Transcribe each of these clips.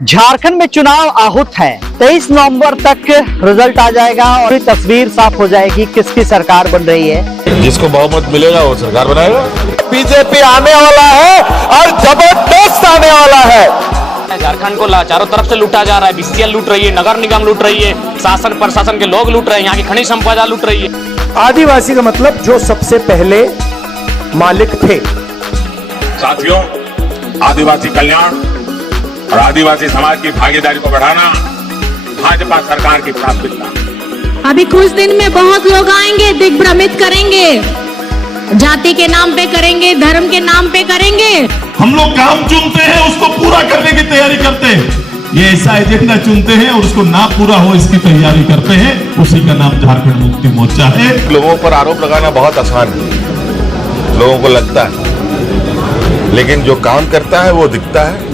झारखंड में चुनाव आहूत है। 23 नवंबर तक रिजल्ट आ जाएगा और तस्वीर साफ हो जाएगी किसकी सरकार बन रही है। जिसको बहुमत मिलेगा वो सरकार बनाएगा। बीजेपी आने वाला है और जबरदस्त आने वाला है। झारखंड को चारों तरफ से लूटा जा रहा है। बीसीएल लूट रही है, नगर निगम लूट रही है, शासन प्रशासन के लोग लूट रहे हैं, यहाँ की खनिज संपदा लूट रही है। आदिवासी का मतलब जो सबसे पहले मालिक थे। साथियों, आदिवासी कल्याण और आदिवासी समाज की भागीदारी को बढ़ाना भाजपा सरकार की प्राथमिकता। अभी कुछ दिन में बहुत लोग आएंगे, दिग्भ्रमित करेंगे, जाति के नाम पे करेंगे, धर्म के नाम पे करेंगे। हम लोग काम चुनते हैं, उसको पूरा करने की तैयारी करते हैं। ये ऐसा एजेंडा चुनते हैं और उसको ना पूरा हो इसकी तैयारी करते हैं। उसी का नाम झारखंड मुक्ति मोर्चा है। लोगों पर आरोप लगाना बहुत आसान है, लोगों को लगता है, लेकिन जो काम करता है वो दिखता है।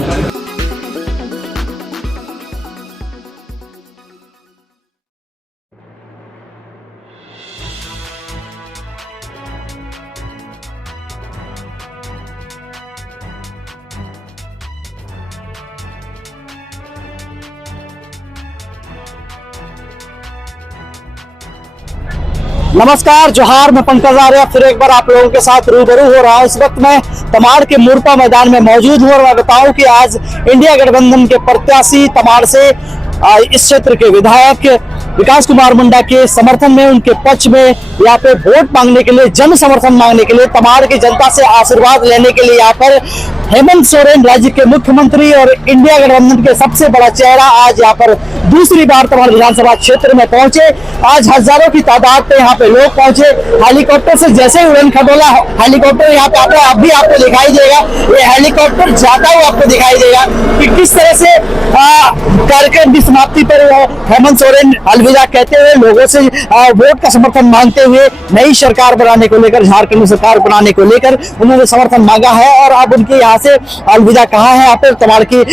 नमस्कार, जोहार। मैं पंकज आर्य फिर एक बार आप लोगों के साथ रूबरू हो रहा हूँ। इस वक्त मैं तमाड़ के मुरपा मैदान में मौजूद हूँ और मैं बताऊं कि आज इंडिया गठबंधन के प्रत्याशी तमाड़ से इस क्षेत्र के विधायक विकास कुमार मुंडा के समर्थन में, उनके पक्ष में यहाँ पे वोट मांगने के लिए, जन समर्थन मांगने के लिए, तमाड़ की जनता से आशीर्वाद लेने के लिए यहाँ पर हेमंत सोरेन, राज्य के मुख्यमंत्री और इंडिया गठबंधन के सबसे बड़ा चेहरा, आज यहाँ पर दूसरी बार तमाड़ विधानसभा क्षेत्र में पहुंचे। आज हजारों की तादाद पे यहाँ पे लोग पहुंचे। हेलीकॉप्टर से जैसे ही उड़न खटोला हेलीकॉप्टर यहाँ पे आता है, अब भी आपको दिखाई देगा, ये हेलीकॉप्टर जाता हुआ आपको दिखाई देगा कि किस तरह से कार्यक्रम की समाप्ति पर हेमंत सोरेन अलविदा कहते हुए लोगों से वोट का समर्थन मांगते हुए नई सरकार बनाने को लेकर, झारखंड में सरकार बनाने को लेकर उन्होंने समर्थन मांगा है और अब उनके यहाँ से अलविदा कहा है। यहाँ पर तमाड़ की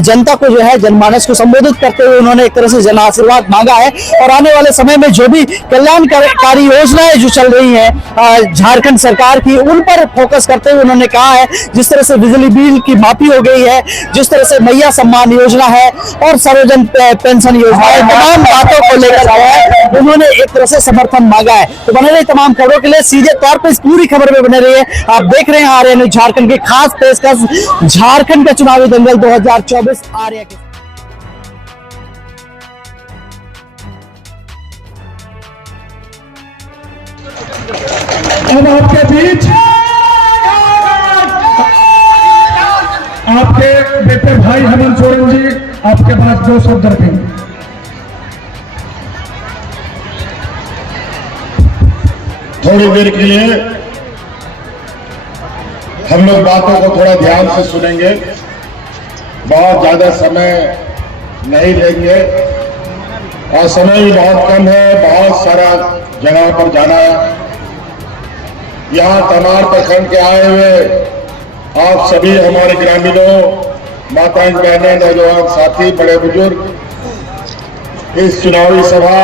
जनता को जो है, जनमानस को संबोधित करते हुए उन्होंने एक तरह से जन आशीर्वाद मांगा है और आने वाले समय में जो भी कल्याणकारी योजनाएं जो चल रही हैं झारखंड सरकार की, उन पर फोकस करते हुए उन्होंने कहा है, जिस तरह से बिजली बिल की माफी हो गई है, जिस तरह से मैया सम्मान योजना है और सर्वजन पेंशन योजना है, तमाम बातों को लेकर उन्होंने एक तरह से समर्थन मांगा है। तो बने रहिए तमाम खबरों के लिए, सीधे तौर पर इस पूरी खबर में बने रहिए। आप देख रहे हैं आर्य न्यूज झारखंड की खास पेशकश, झारखंड का चुनावी दंगल 2024 आर्य के। अब आपके बीच आपके बेटे भाई हेमंत सोरेन जी आपके पास 2 शब्द रखेंगे। थोड़ी देर के लिए हम लोग बातों को थोड़ा ध्यान से सुनेंगे, बहुत ज्यादा समय नहीं लेंगे और समय भी बहुत कम है, बहुत सारा जगह पर जाना है। यहाँ तमाड़ प्रखंड के आए हुए आप सभी हमारे ग्रामीणों, माताएं, बहनें, नौजवान साथी, बड़े बुजुर्ग, इस चुनावी सभा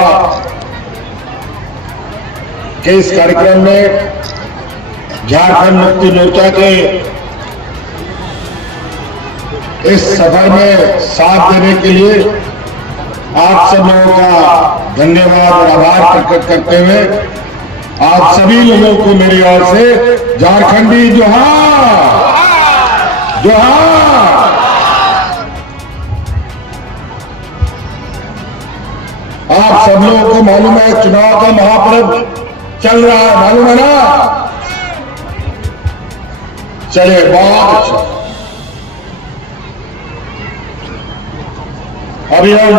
के इस कार्यक्रम में झारखंड मुक्ति मोर्चा के इस सफर में साथ देने के लिए आप सब लोगों का धन्यवाद और आभार प्रकट करते हुए आप सभी लोगों को मेरी ओर से झारखंडी जोहार जोहार। आप सब लोगों को मालूम है चुनाव का महापर्व चल रहा है, मालूम है ना? चलिए, बहुत अच्छा। अभी हम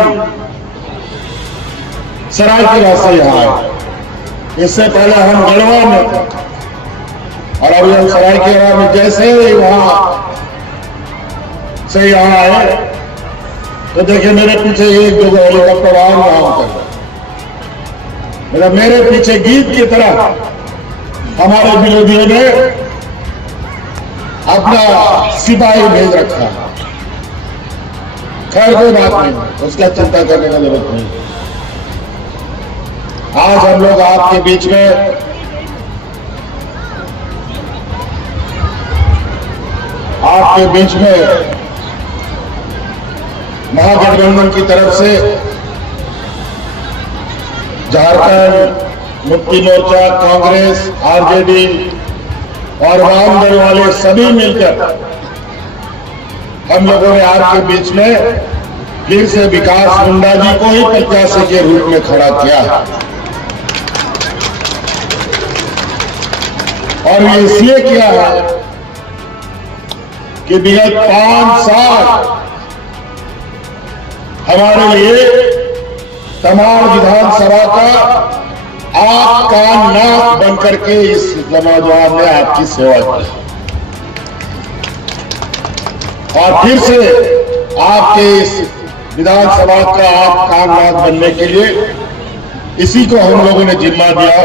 सरायकेला से यहाँ आए, इससे पहले हम गढ़वा में थे और अभी हम सरायकेला में जैसे ही वहां से यहाँ आए तो देखिए मेरे पीछे 1-2 हेलीकॉप्टर और वहां कर मेरे पीछे गीत की तरह हमारे विरोधियों ने अपना सिपाही भेज रखा। खैर कोई बात नहीं, उसका चिंता करने की जरूरत नहीं। आज हम लोग आपके बीच में आपके बीच में महागठबंधन की तरफ से झारखंड मुक्ति मोर्चा, कांग्रेस, आरजेडी और वाम दल वाले सभी मिलकर हम लोगों ने आपके बीच में फिर से विकास मुंडा जी को ही प्रत्याशी के रूप में खड़ा किया और ये इसलिए किया है कि विगत 5 साल हमारे लिए तमाड़ विधानसभा का आंख कान नाक बनकर के इस नौजवान ने आपकी सेवा की और फिर से आपके इस विधानसभा का आंख कान नाक बनने के लिए इसी को हम लोगों ने जिम्मा दिया,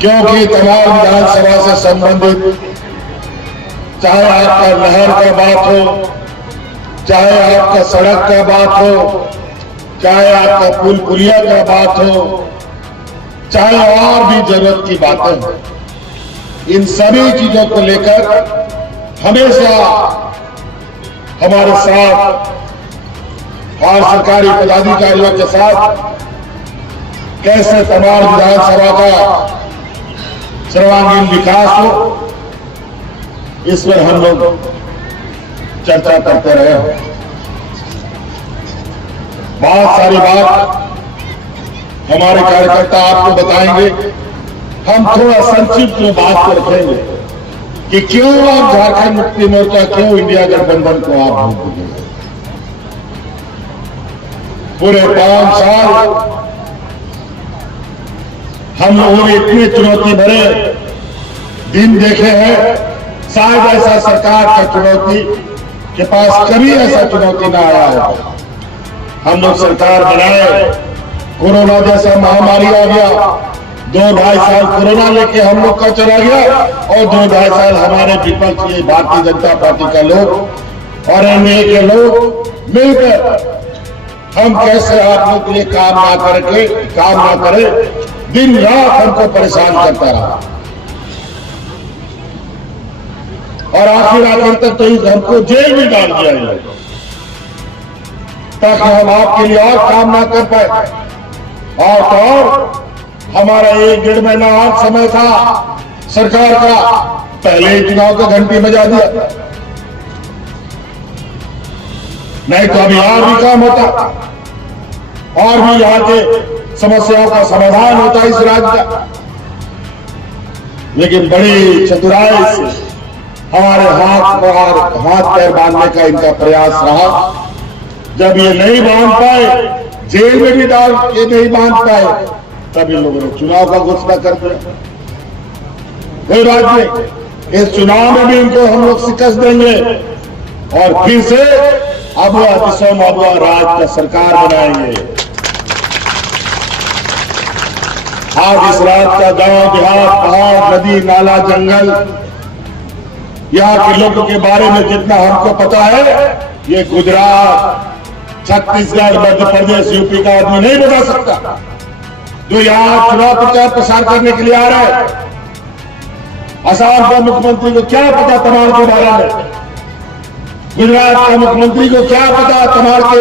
क्योंकि तमाम विधानसभा से संबंधित चाहे आपका नहर का बात हो, चाहे आपका सड़क का बात हो, चाहे आपका पुल पुलिया का बात हो, चाहे और भी जरूरत की बातें हो, इन सभी चीजों को लेकर हमेशा हमारे साथ और सरकारी पदाधिकारियों के साथ कैसे तमाम विधानसभा का सर्वांगीण विकास हो, इस पर हम लोग चर्चा करते रहे। बहुत सारी बात हमारे कार्यकर्ता आपको बताएंगे, हम थोड़ा संक्षिप्त में बात को रखेंगे कि क्यों आप झारखंड मुक्ति मोर्चा, क्यों इंडिया गठबंधन को आप वोट देंगे। पूरे 5 साल हम लोगों ने इतने चुनौती भरे दिन देखे हैं, शायद ऐसा सरकार का चुनौती के पास कभी ऐसा चुनौती ना आया है। हम लोग सरकार बनाए, कोरोना जैसा महामारी आ गया, 2-2.5 साल कोरोना लेके हम लोग का चला गया और 2-2.5 साल हमारे विपक्ष के भारतीय जनता पार्टी का लोग और एनडीए के लोग मिलकर हम कैसे आप लोग के लिए काम ना करें, दिन रात हमको परेशान करता रहा और आखिर तक तो हमको जेल में डाल दिया ताकि हम आपके लिए और काम ना कर पाए। और तो और हमारा 1-1.5 महीना और समय था सरकार का, पहले ही चुनाव को घंटी बजा दिया, नहीं तो अभी और भी काम होता और भी यहाँ के समस्याओं का समाधान होता इस राज्य का। लेकिन बड़ी चतुराई से हमारे हाथ पैर बांधने का इनका प्रयास रहा। जब ये नहीं बांध पाए, जेल में भी डाल के नहीं बांध पाए, तब इन लोगों ने चुनाव का घोषणा कर दिया। कोई बात नहीं, इस चुनाव में भी इनको हम लोग शिकस्त देंगे और फिर से अबुआ दिसोम अबुआ राज का सरकार बनाएंगे। आज इस रात का गांव देहात, पहाड़, नदी, नाला, जंगल, यहाँ के लोगों के बारे में जितना हमको पता है, ये गुजरात, छत्तीसगढ़, मध्य प्रदेश, यूपी का आदमी नहीं बता सकता जो यहाँ चुनाव प्रचार प्रसार करने के लिए आ रहा है। असम का मुख्यमंत्री को क्या पता तमाड़ के बारे में, गुजरात का मुख्यमंत्री को क्या पता तमाड़ के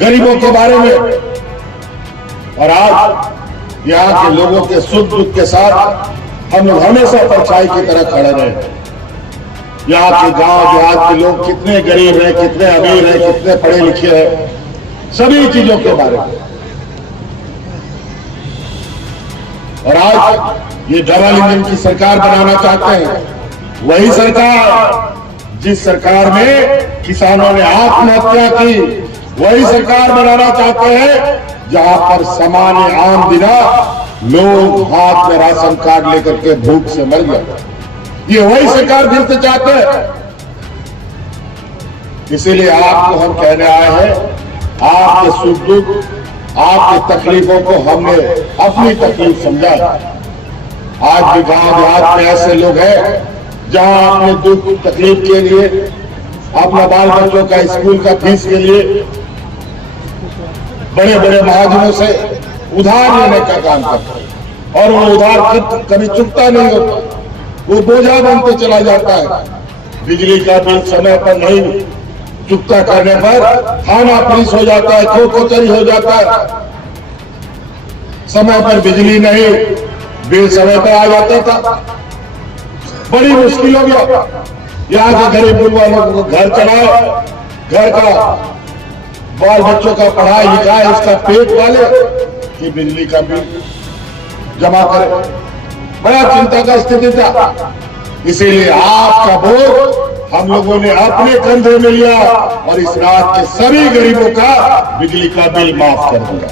गरीबों के बारे में। और आज यहाँ के लोगों के सुख दुख के साथ हम लोग हमेशा परछाई की तरह खड़े रहे। यहाँ के गांव देहात के लोग कितने गरीब हैं, कितने अमीर हैं, कितने पढ़े लिखे हैं, सभी चीजों के बारे में। और आज ये डबल इंजन की सरकार बनाना चाहते हैं, वही सरकार जिस सरकार में किसानों ने आत्महत्या की, वही सरकार बनाना चाहते हैं जहां पर सामान्य आम दिना लोग हाथ में राशन कार्ड लेकर के भूख से मर गए। ये वही सरकार फिर से चाहते हैं। इसीलिए आपको हम कहने आए हैं, आपके सुख दुख, आपकी तकलीफों को हमने अपनी तकलीफ समझा। आज भी गांव देहात में ऐसे लोग हैं जहां अपने दुख तकलीफ के लिए, अपना बाल बच्चों का स्कूल का फीस के लिए बड़े बड़े महाजनों से उधार लेने का काम करते हैं और वो उधार कभी चुकता नहीं होता, वो बोझा बनते चला जाता है। बिजली का बिल समय पर नहीं चुकता करने पर थाना पुलिस हो जाता है, कोर्ट कचहरी हो जाता है, समय पर बिजली नहीं, बिल समय पर आ जाता था, बड़ी मुश्किल हो गया। यहाँ के गरीब गुरबा लोगों को घर चलाओ, घर का बाल बच्चों का पढ़ाई लिखाई, उसका पेट पाले, कि बिजली का बिल जमा करे, बड़ा चिंता का स्थिति था। इसीलिए आपका बोझ हम लोगों ने अपने कंधे में लिया और इस रात के सभी गरीबों का बिजली का बिल माफ कर दिया।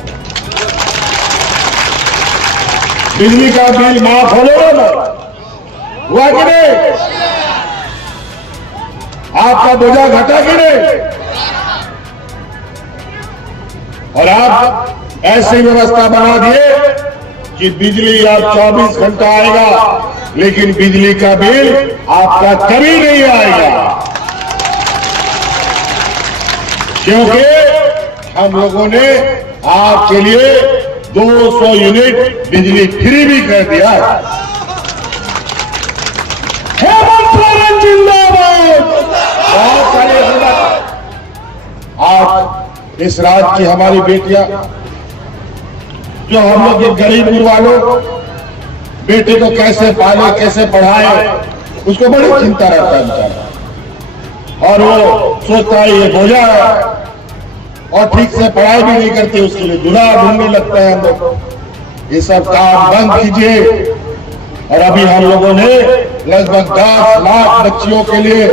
बिजली का बिल माफ हो गया, हुआ कि नहीं? आपका बोझा घटा कि नहीं? और आप ऐसी व्यवस्था बना दिए कि बिजली अब 24 घंटा आएगा, लेकिन बिजली का बिल आपका कभी नहीं आएगा, क्योंकि हम लोगों ने आपके लिए 200 यूनिट बिजली फ्री भी कर दिया है। हेमंत सोरेन जिंदाबाद। बहुत सारे आज इस राज्य की हमारी बेटियां, जो हम लोग के गरीब वालों बेटे को कैसे पाले, कैसे पढ़ाए, उसको बड़ी चिंता रहता है बेचारा, और वो सोचता है ये बोझा है, और ठीक से पढ़ाई भी नहीं करती, उसके लिए दूल्हा ढूंढने लगता है हम लोग। ये सब काम बंद कीजिए। और अभी हम लोगों ने लगभग 10 लाख बच्चियों के लिए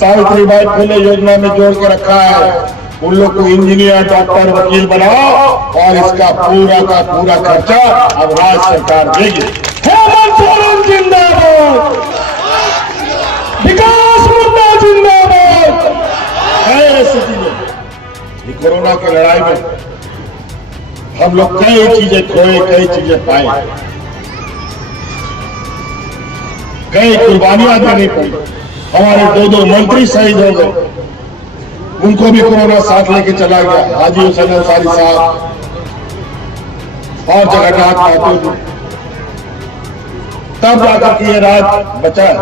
सावित्रीबाई फुले योजना में जोड़ के रखा है। उन लोग को इंजीनियर, डॉक्टर, वकील बनाओ, और इसका पूरा का पूरा खर्चा अब राज्य सरकार देगी। हेमंत सोरेन जिंदाबाद, विकास मुद्दा जिंदाबाद। ऐसी चीजें कोरोना की लड़ाई में हम लोग कई चीजें खोए, कई चीजें पाए, कई कुर्बानियां देनी पड़ी। हमारे 2 मंत्री शहीद हो गए, उनको भी कोरोना साथ लेके चला गया। हाजी हुसैन अंसारी साहब और जगन्नाथ महतो जी, तब जाकर के ये राज्य बचा है।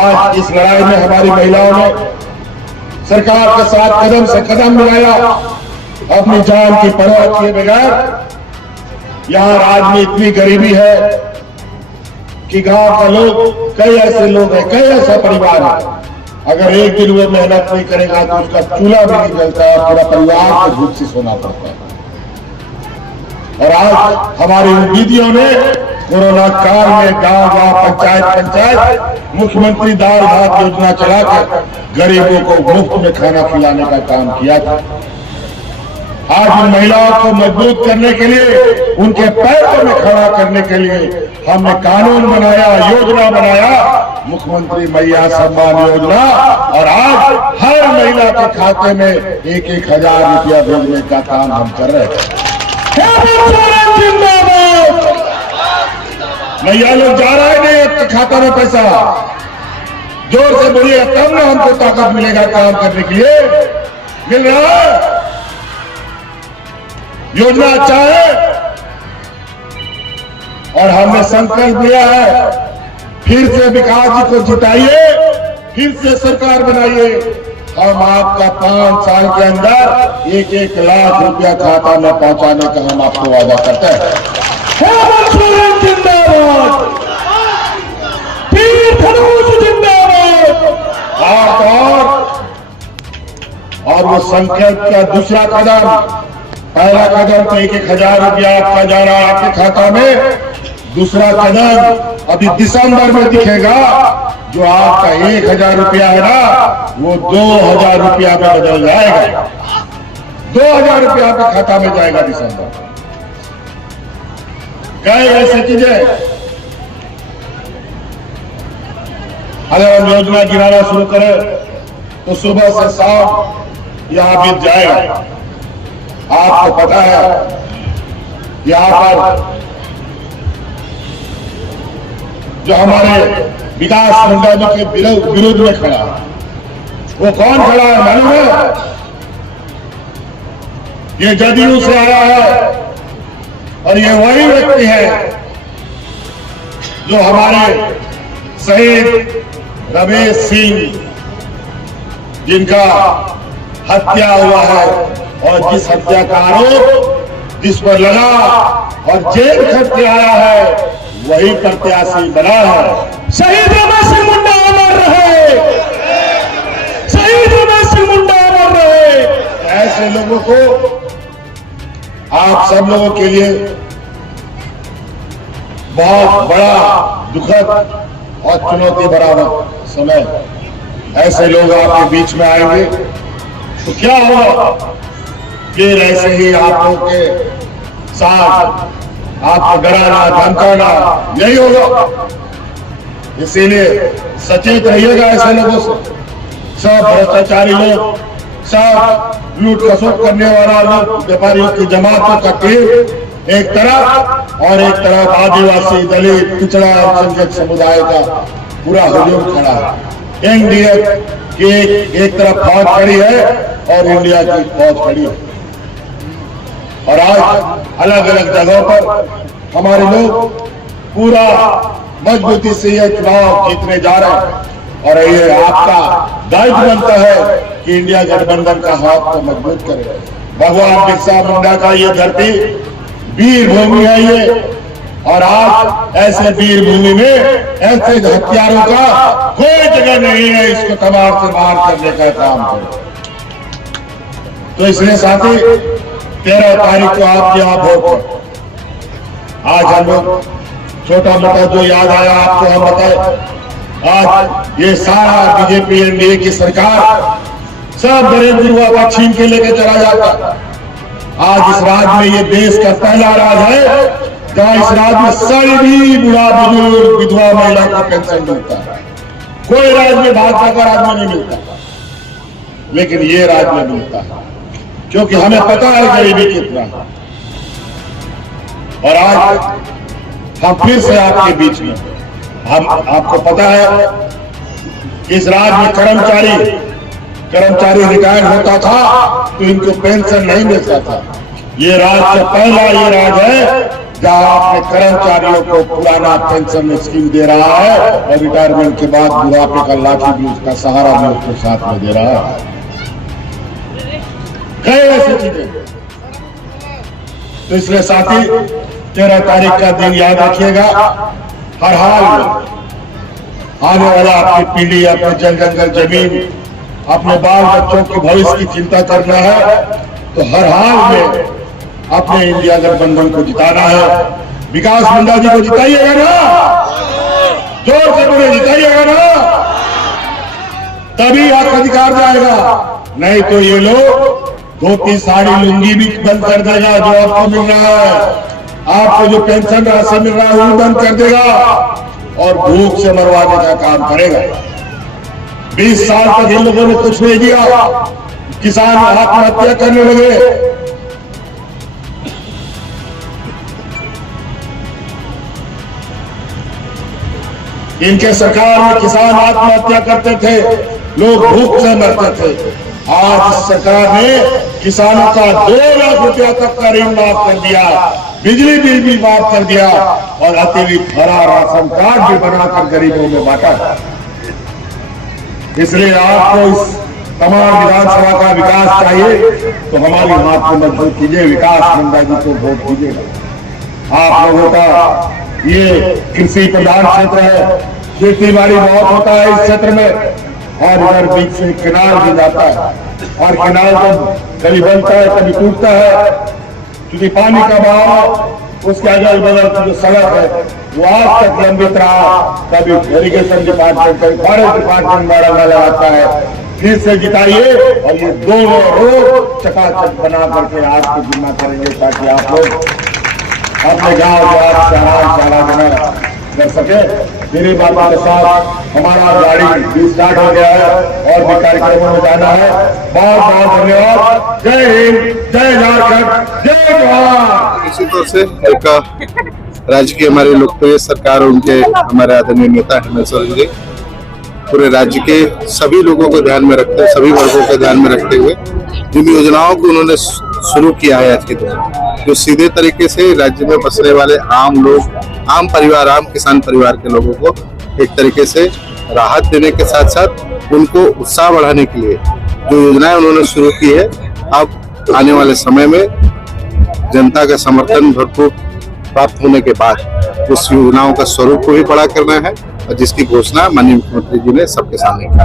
आज इस लड़ाई में हमारी महिलाओं ने सरकार के साथ कदम से कदम मिलाया, अपनी जान की परवाह किए बगैर। यहाँ राज्य में इतनी गरीबी है कि गांव का लोग, कई ऐसे लोग हैं, कई ऐसा परिवार है, अगर एक दिन वो मेहनत नहीं करेगा तो उसका चूल्हा भी नहीं जलता है, पूरा परिवार को भूख से सोना पड़ता है। और आज हमारी उन दीदियों ने कोरोना काल में गांव-गांव, पंचायत मुख्यमंत्री दाल भात योजना चलाकर गरीबों को मुफ्त में खाना खिलाने का काम किया था। आज उन महिलाओं को मजबूत करने के लिए, उनके पैरों में खड़ा करने के लिए हमने कानून बनाया, योजना बनाया, मुख्यमंत्री मैया सम्मान योजना। और आज हर महिला के खाते में 1,000 रुपया भेजने का काम हम कर रहे हैं। मैया लोग जा रहे नहीं आपके खाता में पैसा, जोर से बोलिए, तब ना हमको ताकत मिलेगा काम करने के लिए। मिल रहा है, योजना अच्छा है, और हमने संकल्प लिया है, फिर से विकास जी को जिताइए, फिर से सरकार बनाइए। हम आपका 5 साल के अंदर 1-1 लाख रुपया खाता में पहुंचाने का हम आपको वादा करते हैं। हेमंत सोरेन जिंदाबाद, तीर धनुष जिंदाबाद। और वो संकल्प का दूसरा कदम, पहला कदम तो 1,000 रुपया आपका जा रहा है आपके खाता में, दूसरा कदम अभी दिसंबर में दिखेगा, जो आपका 1,000 रुपया है ना, वो 2,000 रुपया में बदल जाएगा। 2,000 रुपया आपके खाता में जाएगा दिसंबर। कई ऐसी चीजें, अगर हम योजना गिराना शुरू करें तो सुबह से शाम यहां बीत जाएगा। आपको पता है, यहां पर जो हमारे विकास मंडल के विरोध में खड़ा है, वो कौन खड़ा है मालूम है? ये जदयू से आया है, और ये वही व्यक्ति है जो हमारे शहीद रमेश सिंह जिनका हत्या हुआ है और जिस हत्या का आरोप जिस पर लगा और जेल खट के आया है वही प्रत्याशी बना है। शहीद रमेश सिंह मुंडा अमर रहे, शहीद रमेश सिंह मुंडा अमर रहे। ऐसे लोगों को आप सब लोगों के लिए बहुत बड़ा दुखद और चुनौती भरा समय, ऐसे लोग आपके बीच में आएंगे तो क्या होगा, फिर ऐसे ही आप लोगों के साथ आपको डराना धमकाना नहीं होगा। इसीलिए सचेत रहिएगा ऐसे लोगों से। सब भ्रष्टाचारी लोग, सब लूट खसोट करने वाला लोग, व्यापारियों की जमातों का टीम एक तरफ और एक तरफ आदिवासी दलित पिछड़ा अल्पसंख्यक समुदाय का पूरा हुजूम खड़ा है। एनडीए की एक तरफ फौज खड़ी है और इंडिया की फौज खड़ी है और आज अलग अलग जगहों पर हमारे लोग पूरा मजबूती से ये चुनाव जीतने जा रहे हैं और ये आपका दायित्व बनता है कि इंडिया गठबंधन का हाथ को मजबूत करे। भगवान बिरसा मुंडा का ये धरती वीर भूमि है ये, और आज ऐसे वीर भूमि में ऐसे हथियारों का कोई जगह नहीं है इसको तबाह से बाहर करने का काम करो। तो इसलिए साथी 13 तारीख को आप यहाँ वोट, आज हम लोग छोटा मोटा जो याद आया आपको हम बताए। आज ये सारा बीजेपी एनडीए की सरकार सब गरीब गुरुआ का छीन के लेके चला जाता। आज इस राज्य में ये देश का पहला राज्य है जहां इस राज्य में सारी भी बुढ़ा बुजुर्ग विधवा महिला को पेंशन मिलता है। कोई राज्य में भाजपा का राज्य में नहीं मिलता, लेकिन ये राज्य में मिलता है क्योंकि हमें पता है गरीबी कितना है। और आज हम फिर से आपके बीच में, हम आपको पता है इस राज्य में कर्मचारी रिटायर होता था तो इनको पेंशन नहीं मिलता था। ये राज्य पहला ये राज्य है जहां अपने कर्मचारियों को पुराना पेंशन स्कीम दे रहा है और रिटायरमेंट के बाद बुढ़ापे का लाठी भी उसका सहारा भी उसको साथ में दे रहा है। कई ऐसी चीजें, तो इसलिए साथी 13 तारीख का दिन याद रखिएगा। हर हाल में आने वाला आपकी पीढ़ी, अपने जल जंगल जमीन, अपने बाल बच्चों के भविष्य की चिंता करना है तो हर हाल में अपने इंडिया गठबंधन को जिताना है। विकास मुंडा जी को जिताइएगा ना, जोर से बोले जिताइएगा ना, तभी हक अधिकार जाएगा। नहीं तो ये लोग धोती साड़ी लुंगी भी बंद कर देगा जो आपको मिल रहा है, आपको जो पेंशन राशि मिल रहा है वो बंद कर देगा और भूख से मरवाने का काम करेगा। 20 साल तक इन लोगों ने कुछ नहीं दिया, किसान आत्महत्या करने लगे। इनके सरकार में किसान आत्महत्या करते थे, लोग भूख से मरते थे। आज सरकार ने किसानों का 2 लाख रुपया तक का ऋण माफ कर दिया, बिजली बिल भी माफ कर दिया और अतिरिक्त हरा राशन कार्ड भी बनाकर गरीबों में बांटा। इसलिए आपको इस तमाम विधानसभा का विकास चाहिए तो हमारी हाथ को मजबूत कीजिए, विकास मुंडा जी को वोट दीजिएगा। आप लोगों का ये कृषि प्रधान क्षेत्र है, खेती बाड़ी बहुत होता है इस क्षेत्र में और इधर बीच से केनाल भी जाता है और केनाल तो कभी बनता है कभी टूटता है क्योंकि पानी का बहाव उसके अगल बगल की जो सड़क है वो आज तक लंबित रहा। कभी इरिगेशन डिपार्टमेंट, कभी फॉरेस्ट डिपार्टमेंट नारा लगाता है। फिर से जिताइए और ये दोनों रोड चकाचक बना करके आपको जिम्मा करेंगे ताकि आप लोग अपने गाँव देहात से आराम कर सके। मेरी बातों के साथ हमारा गाड़ी भी स्टार्ट हो गया है और भी कार्यक्रमों में जाना है। बहुत बहुत धन्यवाद। जय हिंद, जय झारखंड, जय जवाहर। निश्चित तौर से एक राज्य की हमारी लोकप्रिय सरकार और उनके हमारे आदरणीय नेता हेमंत सोरेन जी पूरे राज्य के सभी लोगों को ध्यान में रखते, सभी वर्गों को ध्यान में रखते हुए जिन योजनाओं को उन्होंने शुरू किया है आज के दिन, जो सीधे तरीके से राज्य में बसने वाले आम लोग, आम परिवार, आम किसान परिवार के लोगों को एक तरीके से राहत देने के साथ साथ उनको उत्साह बढ़ाने के लिए जो योजनाएं उन्होंने शुरू की है, अब आने वाले समय में जनता का समर्थन भरपूर प्राप्त होने के बाद उस योजनाओं का स्वरूप को भी बड़ा करना है और जिसकी घोषणा माननीय मुख्यमंत्री जी ने सबके सामने की।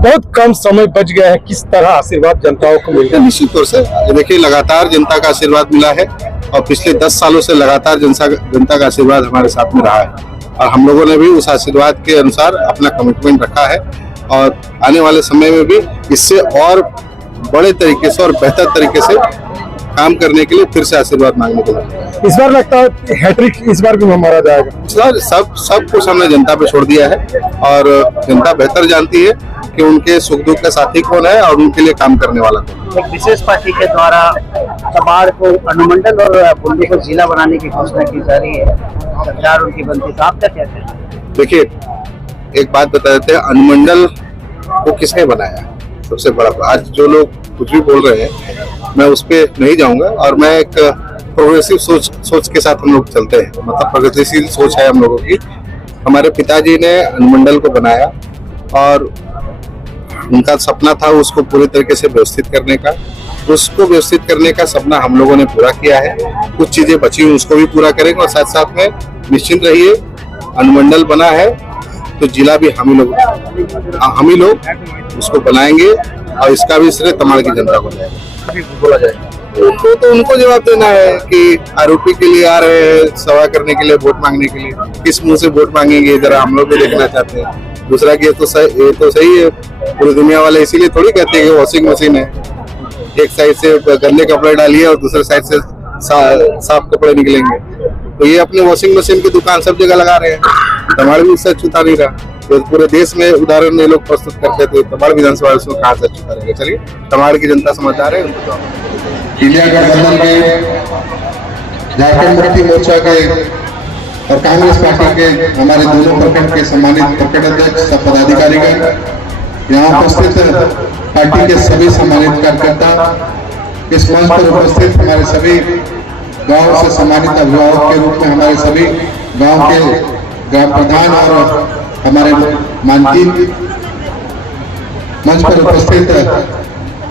बहुत कम समय बच गया है, किस तरह आशीर्वाद जनताओं को मिल तो निश्चित तौर से देखिए, लगातार जनता का आशीर्वाद मिला है और पिछले 10 सालों से लगातार जनता का आशीर्वाद हमारे साथ में रहा है और हम लोगों ने भी उस आशीर्वाद के अनुसार अपना कमिटमेंट रखा है और आने वाले समय में भी इससे और बड़े तरीके से और बेहतर तरीके से काम करने के लिए फिर से आशीर्वाद मांगने के लिए। इस बार लगता है हैट्रिक इस बार भी हमारा जाएगा। सर सब कुछ हमने जनता पे छोड़ दिया है और जनता बेहतर जानती है कि उनके सुख दुख का साथी कौन है और उनके लिए काम करने वाला कौन। एक विशेष पार्टी के द्वारा तमाड़ को अनुमंडल और बुंदी को जिला बनाने की घोषणा की जा रही है, सरकार उनकी बनती, तो आप क्या कहते हैं? देखिए, एक बात बता देते हैं, अनुमंडल को किसने बनाया? सबसे बड़ा आज जो लोग कुछ भी बोल रहे हैं मैं उस पर नहीं जाऊंगा और मैं एक प्रोग्रेसिव सोच के साथ हम लोग चलते हैं, मतलब प्रगतिशील सोच है हम लोगों की। हमारे पिताजी ने अनुमंडल को बनाया और उनका सपना था उसको पूरी तरीके से व्यवस्थित करने का। उसको व्यवस्थित करने का सपना हम लोगों ने पूरा किया है। कुछ चीजें बची हुई उसको भी पूरा करेंगे और साथ साथ में निश्चिंत रहिए, अनुमंडल बना है तो जिला भी हम ही लोग उसको बनाएंगे और इसका भी श्रेय तमाड़ की जनता को बोला जाएगा। उनको जवाब देना है कि आरोपी के लिए आ रहे हैं सभा करने के लिए, वोट मांगने के लिए, किस मुंह से वोट मांगेंगे जरा हम लोग भी देखना चाहते हैं। दूसरा कि ये तो सही है, पूरी दुनिया वाले इसीलिए थोड़ी कहते हैं कि वॉशिंग मशीन है, एक साइड से गंदे कपड़े डालिए और दूसरे साइड से साफ कपड़े निकलेंगे। तो ये अपने वॉशिंग मशीन की दुकान सब जगह लगा रहे हैं, तमाड़ भी उससे छूता नहीं रहा। तो पूरे देश में उदाहरण ये लोग प्रस्तुत करते थे, तमाड़ विधानसभा उसमें कहाँ से छूता रहेगा। चलिए, तमाड़ की जनता समझदार है, उनको इंडिया गठबंधन के, झारखंड मुक्ति मोर्चा के और कांग्रेस पार्टी के हमारे दोनों प्रखंड के सम्मानित प्रखंड अध्यक्ष, सब पदाधिकारीगण, यहाँ उपस्थित पार्टी के सभी सम्मानित कार्यकर्ता, इस मंच पर उपस्थित हमारे सभी गांव से सम्मानित अभिभावक के रूप में हमारे सभी गांव के ग्राम प्रधान और हमारे मानकीन, मंच पर उपस्थित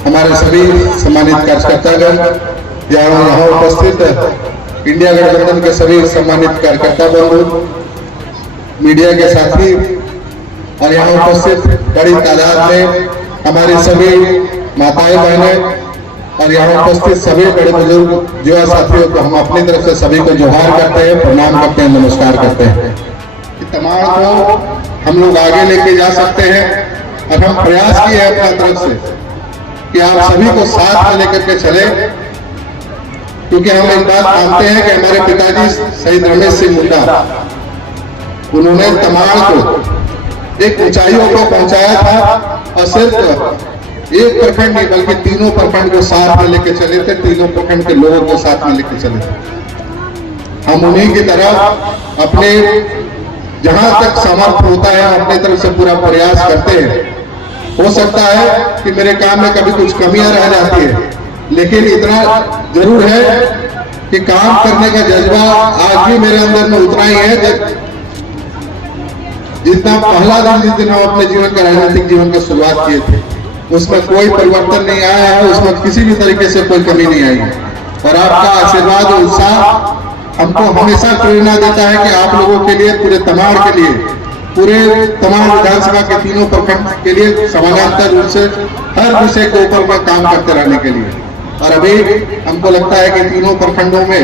हमारे सभी सम्मानित कार्यकर्तागण, यहाँ उपस्थित इंडिया गठबंधन के सभी सम्मानित कार्यकर्ता बंधु, मीडिया के साथी और यहाँ उपस्थित बड़ी तादाद में हमारे सभी माताएं बहनें और यहाँ उपस्थित सभी बड़े बुजुर्ग युवा साथियों को हम अपनी तरफ से सभी को जोहार करते हैं, प्रणाम करते हैं, नमस्कार करते हैं। तमाड़ को हम लोग आगे लेके जा सकते हैं और हम प्रयास किए हैं अपनी तरफ से कि आप सभी को साथ में लेकर के चले, क्योंकि हम एक बात मानते हैं कि हमारे पिताजी शहीद रमेश सिंह मुंडा, उन्होंने तमाड़ को एक ऊंचाइयों को पहुंचाया था और सिर्फ एक प्रखंड नहीं बल्कि तीनों प्रखंड को साथ में लेके चले थे, तीनों प्रखंड के लोगों को साथ में लेके चले थे। हम उन्हीं की तरह अपने जहां तक सामर्थ्य होता है अपनी तरफ से पूरा प्रयास करते हैं। हो सकता है कि मेरे काम में कभी कुछ कमियां रह जाती है, लेकिन इतना जरूर है कि काम करने का जज्बा आज भी मेरे अंदर में उतना ही है जितना पहला दिन जिस दिन हम अपने जीवन का राजनीतिक जीवन की शुरुआत किए थे, उसमें कोई परिवर्तन नहीं आया है, उसमें किसी भी तरीके से कोई कमी नहीं आई है। और आपका आशीर्वाद और उत्साह हमको हमेशा प्रेरणा देता है कि आप लोगों के लिए, पूरे तमाड़ के लिए, पूरे तमाम विधानसभा के तीनों प्रखंड के लिए समानांतर रूप से हर विषय के ऊपर में काम करते रहने के लिए। और अभी हमको लगता है कि तीनों प्रखंडों में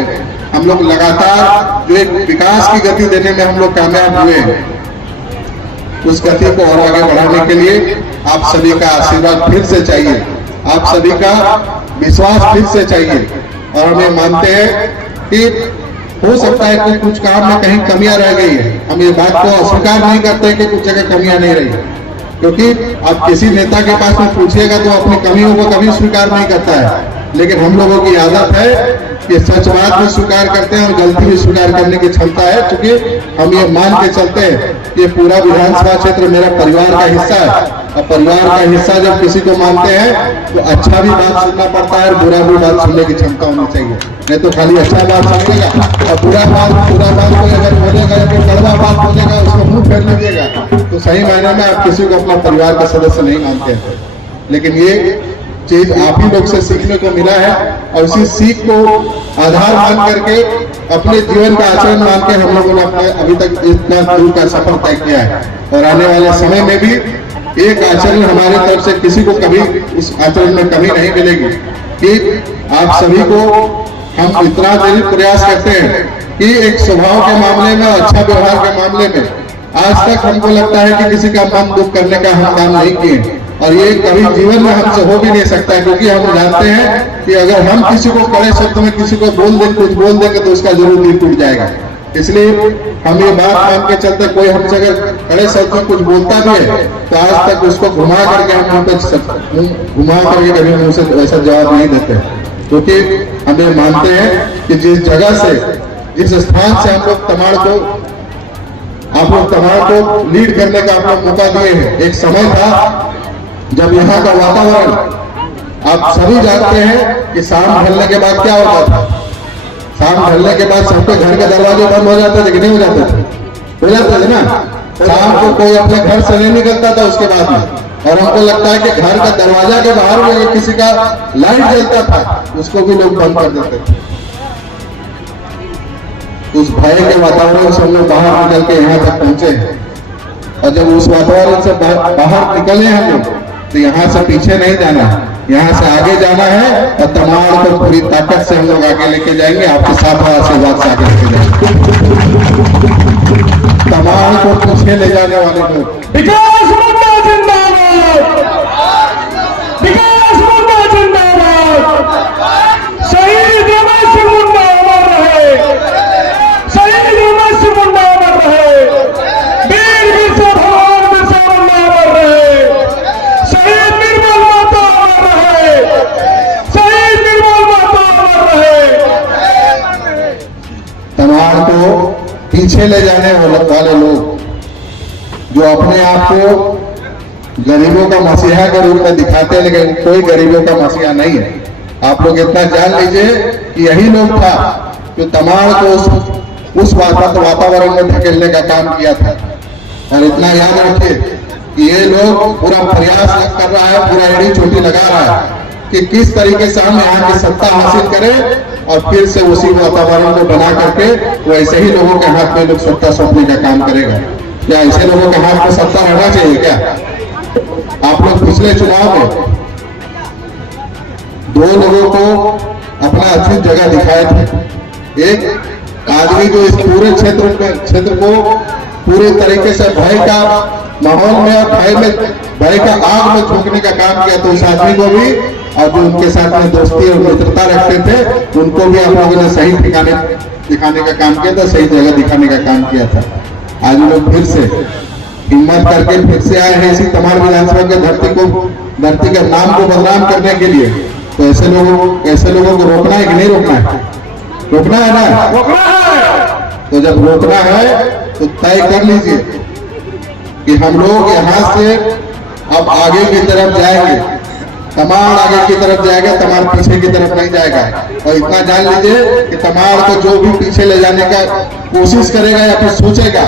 हम लोग लगातार जो एक विकास की गति देने में हम लोग कामयाब हुए हैं, उस गति को और आगे बढ़ाने के लिए आप सभी का आशीर्वाद फिर से चाहिए, आप सभी का विश्वास फिर से चाहिए। और हमें मानते हैं कि हो सकता है कि कुछ काम में कहीं कमियां रह गई है, हम ये बात को अस्वीकार नहीं करते कि कुछ जगह कमियां नहीं रही, क्योंकि आप किसी नेता के पास में पूछिएगा तो अपनी कमियों को कभी स्वीकार नहीं करता है। लेकिन हम लोगों की आदत है कि सच बात भी स्वीकार करते हैं और गलती भी स्वीकार करने की क्षमता है, क्योंकि हम ये मान के चलते हैं ये पूरा विधानसभा क्षेत्र मेरा परिवार का हिस्सा है और परिवार का हिस्सा जब किसी को मानते हैं तो अच्छा भी बात सुनना पड़ता है और बुरा भी बात सुनने की क्षमता होनी चाहिए। नहीं तो खाली अच्छा बात सुनिएगा और बुरा बात कोई अगर बोलेगा या कोई कड़वा बात बोलेगा उसको मुंह फेर लीजिएगा तो सही मायने में आप किसी को अपना परिवार का सदस्य नहीं मानते हैं। लेकिन ये चीज आप ही लोग से सीखने को मिला है और उसी सीख को आधार मान करके अपने जीवन का आचरण मान के हम लोगों ने अपने अभी तक इतना दूर का सफर तय किया है। और आने वाले समय में भी एक आचरण हमारे तरफ से किसी को कभी उस आचरण में कमी नहीं मिलेगी कि आप सभी को हम इतना दिल प्रयास करते हैं कि एक स्वभाव के मामले में, अच्छा व्यवहार के मामले में आज तक हमको लगता है कि किसी का मन दुख करने का हम काम नहीं किए और ये कभी जीवन में हमसे हो भी नहीं सकता है, क्योंकि हम जानते हैं कि अगर हम किसी को कड़े शब्द में किसी को कुछ बोल देंगे तो उसका जरूर दिल टूट जाएगा। इसलिए हम ये बात मान के चलते, कोई हमसे अगर कड़े शब्द में कुछ बोलता भी है तो आज तक उसको घुमा करके हम घुमा करके कभी मुंह से ऐसा जवाब नहीं देते, क्योंकि हम ये मानते हैं कि जिस जगह से, जिस स्थान से हम लोग आप लोग तमाड़ को लीड करने का आप लोग मौका दिए हैं। एक समय था जब यहाँ का वातावरण आप सभी जानते हैं कि शाम ढलने के बाद क्या होता था। शाम ढलने के बाद सबके घर के दरवाजे बंद हो जाते थे कि नहीं हो जाते थे? हो जाते थे ना। शाम को कोई अपने घर से नहीं निकलता था उसके बाद में, और हमको लगता है कि घर का दरवाजा के बाहर में किसी का लाइट जलता था उसको भी लोग बंद कर देते थे। उस भय के वातावरण से हम लोग बाहर निकल के यहाँ तक पहुंचे हैं, और जब उस वातावरण से बाहर निकले हम लोग तो यहाँ से पीछे नहीं जाना, यहाँ से आगे जाना है और तमाम को पूरी ताकत से हम लोग आगे लेके जाएंगे। आपके साथ आशीर्वाद से आगे लेके जाएंगे। तमाम को पीछे ले जाने वाले लोग विकास मुद्दा जिंदाबाद, विकास मुद्दा जिंदाबाद। शहीद रमेश मुंडा अमर रहे, शहीद रमेश मुंडा अमर रहे, वीर बिरसा भगवान बिरसा मुंडा अमर रहे, शहीद निर्मल माता अमर रहे, शहीद निर्मल माता अमर रहे। तमाम को पीछे ले जाने वाले लोग जो अपने आप को गरीबों का मसीहा के रूप में दिखाते हैं, लेकिन कोई गरीबों का मसीहा नहीं है। आप लोग इतना जान लीजिए कि यही लोग था जो तमाम को उस वातावरण में धकेलने का काम किया था। और इतना याद रखिए कि ये लोग पूरा प्रयास कर रहा है, पूरा एड़ी चोटी लगा रहा है कि किस तरीके से हम यहाँ की सत्ता हासिल करें और फिर से उसी वातावरण को बना करके वो ऐसे ही लोगों के हाथ में लोग सत्ता सौंपने का काम करेगा। क्या ऐसे लोगों के हाथ में सत्ता रहना चाहिए क्या? आप लोग पिछले चुनाव में दो लोगों को अपना अच्छी जगह दिखाए थे। एक आदमी जो इस पूरे क्षेत्र को पूरे तरीके से भय का माहौल में और भय का आग में झोंकने का काम किया, तो उस आदमी को भी और जो उनके साथ में दोस्ती और मित्रता रखते थे उनको भी आप लोगों ने सही ठिकाने दिखाने का काम किया था, सही जगह दिखाने का काम किया था। आज लोग फिर से हिम्मत करके फिर से आए हैं इसी तमाड़ विधानसभा के धरती के नाम को बदनाम करने के लिए। तो ऐसे लोगों को रोकना है कि नहीं रोकना है? रोकना है ना? रोकना है। तो जब रोकना है तो तय कर लीजिए कि हम लोग यहाँ से अब आगे की तरफ जाएंगे, तमाड़ आगे की तरफ जाएगा, तमाड़ पीछे की तरफ नहीं जाएगा। और इतना जान लीजिए कि तमाड़ को जो भी पीछे ले जाने का कोशिश करेगा या फिर सोचेगा,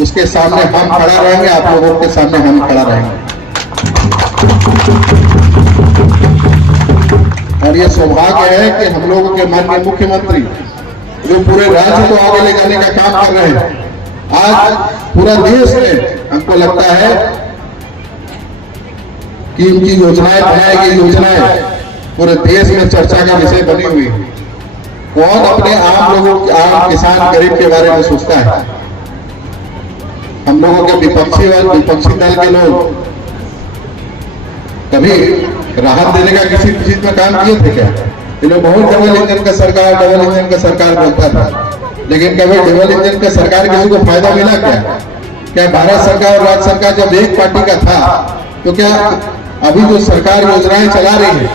उसके सामने हम खड़ा रहेंगे, आप लोगों के सामने हम खड़ा रहेंगे। और ये सौभाग्य है कि हम लोगों के माननीय मुख्यमंत्री जो पूरे राज्य को आगे ले जाने का काम कर रहे हैं। आज पूरा देश में हमको लगता है कि उनकी योजनाएं बनाई गई योजनाएं पूरे देश में चर्चा का विषय बनी हुई है। कौन अपने आम किसान गरीब के बारे में सोचता है? हम लोगों के विपक्षी दल के लोग कभी राहत देने का किसी चीज में काम किए थे क्या? ये लोग बहुत डबल इंजन का सरकार बोलता था, लेकिन कभी डबल इंजन का सरकार किसी को फायदा मिला क्या? भारत सरकार और राज्य सरकार जब एक पार्टी का था तो क्या अभी जो सरकार योजनाएं चला रही है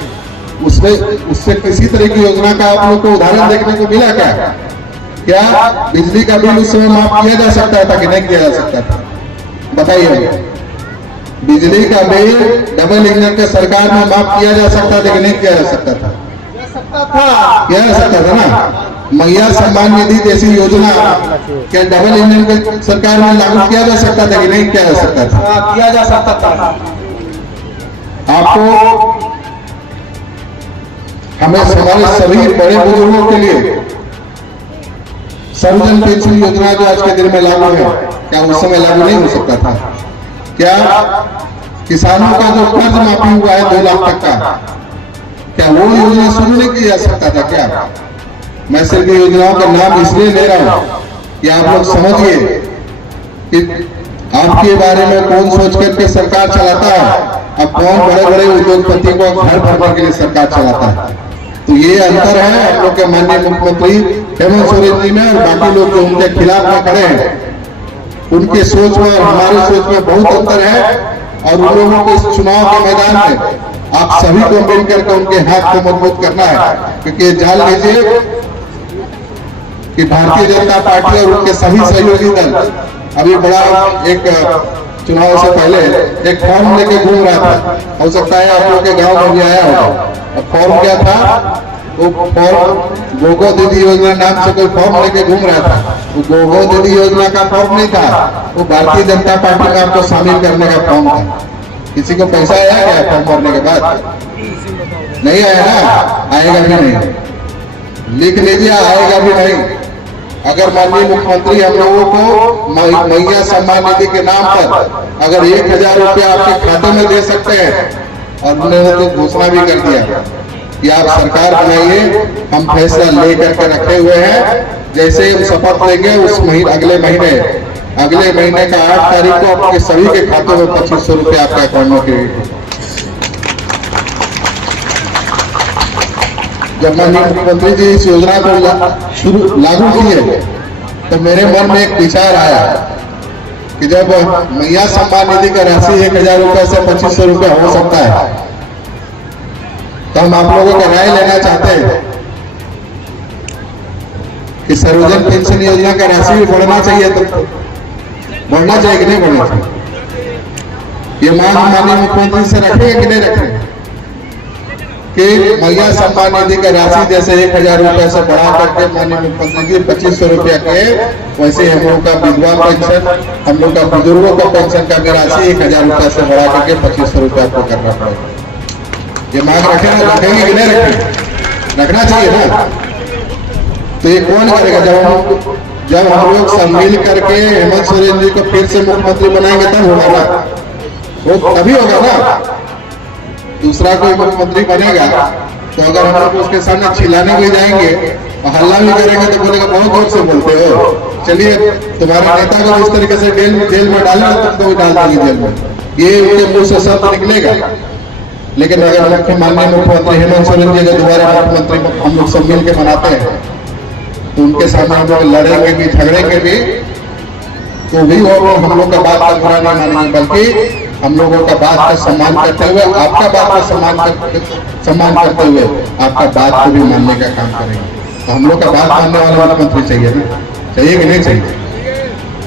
उससे किसी तरह की योजना का आप लोग को उदाहरण देखने को मिला क्या? क्या बिजली का बिल उस समय माफ किया जा सकता था कि नहीं किया जा सकता था? बताइए। बिजली का बिल डबल इंजन के सरकार में माफ किया जा सकता था कि नहीं किया जा सकता था? किया जा सकता था ना। मैया सम्मान निधि जैसी योजना क्या डबल इंजन की सरकार में लागू किया जा सकता था कि नहीं किया जा सकता था? किया जा सकता था। आपको हमें हमारे सभी बड़े बुजुर्गों के लिए सर्वजन पेंशन योजना जो आज के दिन में लागू है, क्या उस समय लागू नहीं हो सकता था? क्या किसानों का जो कर्ज माफी हुआ है 2 लाख तक का, क्या वो योजना शुरू नहीं की जा सकता था क्या? मैं सिर्फ योजनाओं का नाम इसलिए ले रहा हूं कि आप लोग समझिए कि आपके बारे में कौन सोच करके सरकार चलाता है, अब कौन बड़े बड़े उद्योगपति को घर भरने के लिए सरकार चलाता है। तो ये अंतर है हम लोग के माननीय मुख्यमंत्री हेमंत सोरेन जी में और बाकी लोग जो उनके खिलाफ में खड़े हैं, उनके सोच में और हमारी सोच में बहुत अंतर है। और उन लोगों को इस चुनाव के मैदान में आप सभी को मिलकर के उनके हाथ को मजबूत करना है, क्योंकि जान लीजिए कि भारतीय जनता पार्टी और उनके सभी सहयोगी दल अभी बड़ा एक चुनाव से पहले एक फॉर्म लेके घूम रहा था। हो सकता है आप लोग के गांव में भी आया होगा। फॉर्म क्या था? वो फॉर्म गोगो दीदी योजना नाम से कोई फॉर्म लेके घूम रहा था। वो गोगो दीदी योजना का फॉर्म नहीं था, वो भारतीय जनता पार्टी का आपको शामिल करने का फॉर्म था। किसी को पैसा आया क्या फॉर्म भरने के बाद? नहीं आया ना, आएगा भी नहीं। लिख लीजिए, आएगा भी नहीं। अगर माननीय मुख्यमंत्री हम लोगों को मैया सम्मान निधि के नाम पर अगर 1000 रुपया आपके खाते में दे सकते हैं, और उन्होंने तो घोषणा भी कर दिया कि आप सरकार बनाइए, हम फैसला लेकर के रखे हुए हैं। जैसे ही हम शपथ लेंगे उस महीने अगले महीने का 8 तारीख को आपके सभी के खातों में 2500 रुपया आपके अकाउंट में क्रेडिट। जब माननीय मुख्यमंत्री जी इस योजना को लागू किए तो मेरे मन में एक विचार आया कि जब मैया सम्मान निधि का राशि 1000 रुपए से 2500 रुपया हो सकता है, तो हम आप लोगों का राय लेना चाहते हैं कि सर्वजन पेंशन योजना का राशि भी बढ़ना चाहिए। तो बढ़ना चाहिए कि नहीं बढ़ना चाहिए? ये मांग माननीय मुख्यमंत्री से रखेंगे कि नहीं रखेंगे कि मैया सम्मान निधि का राशि जैसे 1000 रुपए से बढ़ा करके माननीय मुख्यमंत्री जी 2500 रुपया के, वैसे हम लोग का विधवा पेंशन, हम लोग का बुजुर्गों का पेंशन का भी राशि 1000 रुपया से बढ़ा करके 2500 रुपया आपको करना पड़ेगा। ये मांग रखेंगे कि नहीं रखेंगे? रखना चाहिए ना। तो ये कौन करेगा? जब हम लोग सब मिल करके हेमंत सोरेन जी को फिर से मुख्यमंत्री बनाएंगे तब होगा ना, वो तभी होगा ना। दूसरा कोई मुख्यमंत्री बनेगा तो अगर हम लोग उसके सामने चिल्लाने भी जाएंगे और हल्ला भी करेंगे तो बोलेगा बहुत जोर से बोलते हो, चलिए तुम्हारे नेता को इस तरीके से जेल में डालना, तुम तो भी डाल देंगे जेल में। ये उनके मुंह से शब्द निकलेगा। लेकिन अगर माननीय मुख्यमंत्री हेमंत सोरेन जी अगर दोबारा मुख्यमंत्री हम लोग सब मिल के बनाते हैं तो उनके सामने हम लोग लड़ेंगे भी, झगड़ेंगे भी, तो भी वो हम लोग का बात का बुरा नहीं मानेंगे, बल्कि हम लोगों का बात का सम्मान करते हुए, आपका बात का सम्मान करते हुए आपका बात को भी मानने का काम करेंगे। तो हम लोग का बात मानने वाला मुख्यमंत्री चाहिए ना, चाहिए कि नहीं चाहिए?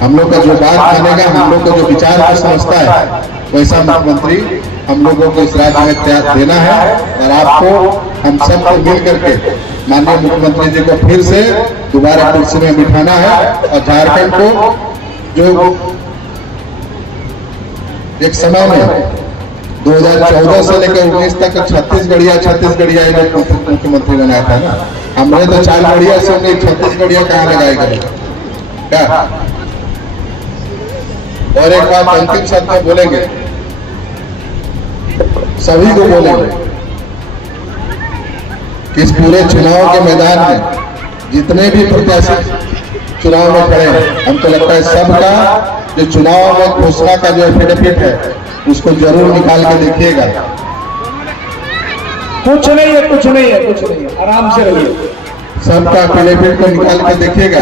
हम लोग का जो बात मानेगा, हम लोग को जो विचार को समझता है, वैसा मुख्यमंत्री हम लोगों को इस राज्य में त्याग देना है। और आपको हम सबको मिल करके माननीय मुख्यमंत्री जी को फिर से दोबारा कुर्सी में बिठाना है। और झारखंड को जो एक समय में 2014 से लेकर 19 तक छत्तीसगढ़िया मुख्यमंत्री बनाया था ना, हमने तो 4 गढ़िया से उन्हें छत्तीसगढ़िया कहाँ लगाई गई क्या? और एक बात अंतिम शब्द में बोलेंगे, सभी को बोलेंगे कि इस पूरे चुनाव के मैदान में जितने भी प्रत्याशी चुनाव में खड़े हैं, हमको लगता है सबका जो चुनाव में घोषणा का जो एफिडेविट है उसको जरूर निकाल के देखिएगा। कुछ नहीं है, आराम से रहिए। सबका एफिडेविट को निकाल के देखिएगा।